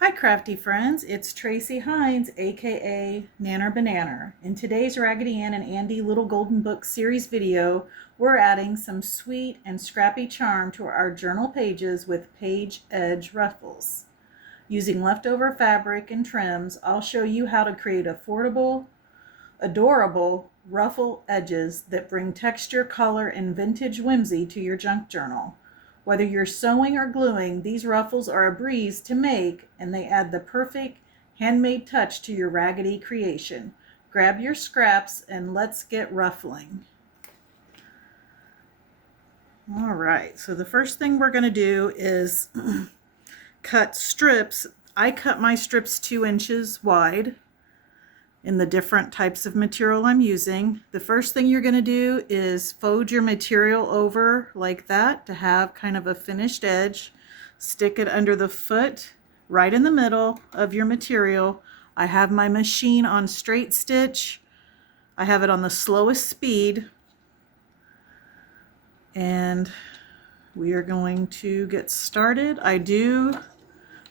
Hi crafty friends, it's Tracie Hinds, aka Nanner BaNanner. In today's Raggedy Ann and Andy Little Golden Book series video, we're adding some sweet and scrappy charm to our journal pages with page edge ruffles. Using leftover fabric and trims, I'll show you how to create affordable, adorable ruffle edges that bring texture, color, and vintage whimsy to your junk journal. Whether you're sewing or gluing, these ruffles are a breeze to make, and they add the perfect handmade touch to your raggedy creation. Grab your scraps and let's get ruffling. All right, so the first thing we're going to do is cut strips. I cut my strips 2 inches wide in the different types of material I'm using. The first thing you're going to do is fold your material over like that to have kind of a finished edge. Stick it under the foot right in the middle of your material. I have my machine on straight stitch. I have it on the slowest speed, and we are going to get started. I do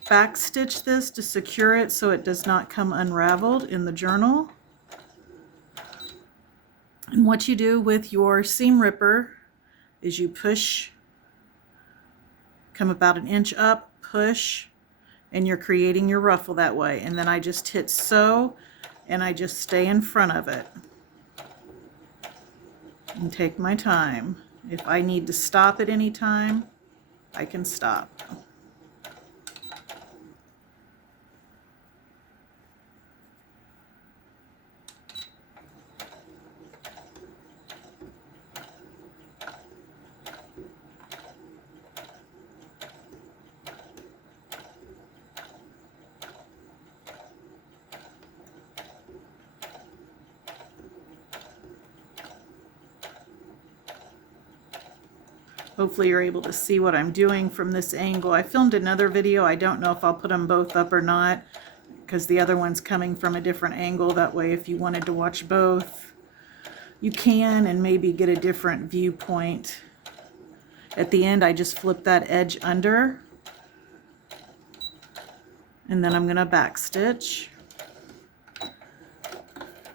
back stitch this to secure it so it does not come unraveled in the journal. And what you do with your seam ripper is you push, come about 1 inch up, push, and you're creating your ruffle that way. And then I just hit sew and I just stay in front of it and take my time. If I need to stop at any time, I can stop. Hopefully you're able to see what I'm doing from this angle. I filmed another video. I don't know if I'll put them both up or not because the other one's coming from a different angle. That way if you wanted to watch both, you can, and maybe get a different viewpoint. At the end, I just flip that edge under, and then I'm going to back stitch.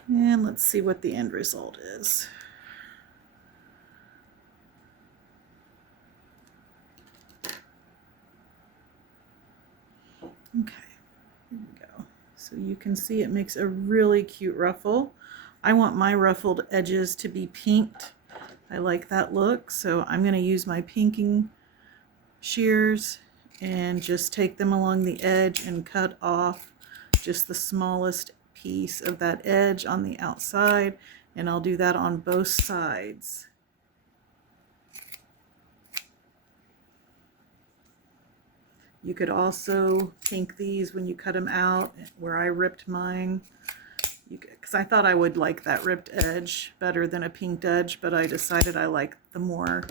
And let's see what the end result is. Okay, here we go. So you can see it makes a really cute ruffle. I want my ruffled edges to be pinked. I like that look, so I'm going to use my pinking shears and just take them along the edge and cut off just the smallest piece of that edge on the outside, and I'll do that on both sides. You could also pink these when you cut them out, where I ripped mine, because I thought I would like that ripped edge better than a pinked edge, but I decided I like the more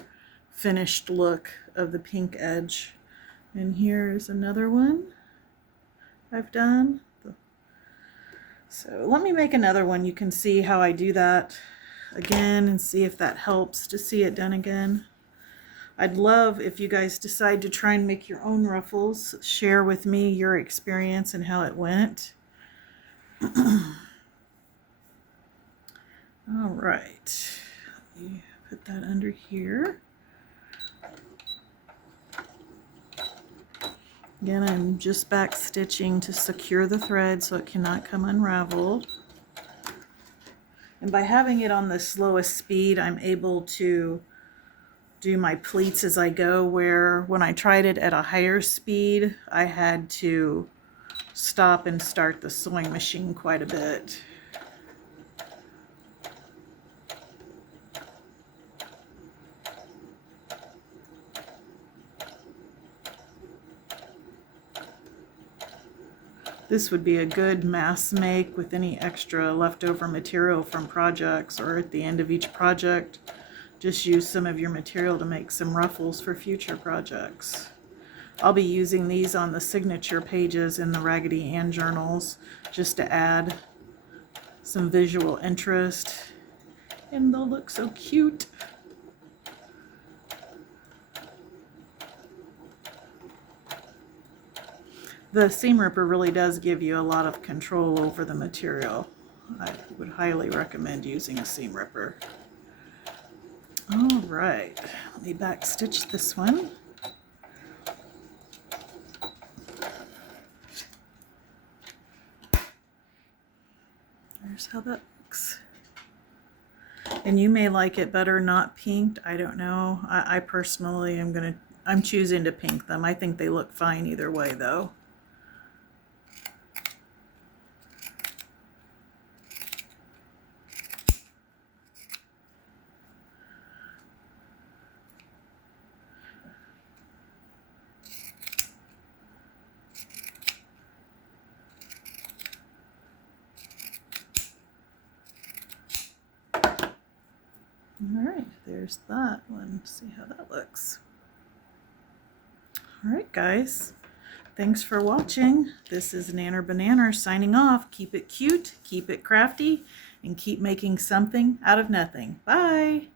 finished look of the pink edge. And here's another one I've done. So let me make another one. You can see how I do that again and see if that helps to see it done again. I'd love if you guys decide to try and make your own ruffles. Share with me your experience and how it went. All right, let me put that under here. Again, I'm just back stitching to secure the thread so it cannot come unraveled. And by having it on the slowest speed, I'm able to do my pleats as I go, where when I tried it at a higher speed, I had to stop and start the sewing machine quite a bit. This would be a good mass make with any extra leftover material from projects, or at the end of each project, just use some of your material to make some ruffles for future projects. I'll be using these on the signature pages in the Raggedy Ann journals just to add some visual interest, and they'll look so cute. The seam ripper really does give you a lot of control over the material. I would highly recommend using a seam ripper. All right, let me back stitch this one. There's how that looks. And you may like it better not pinked. I don't know. I personally I'm choosing to pink them. I think they look fine either way though. All right, there's that one. See how that looks. All right, guys. Thanks for watching. This is Nanner BaNanner signing off. Keep it cute, keep it crafty, and keep making something out of nothing. Bye.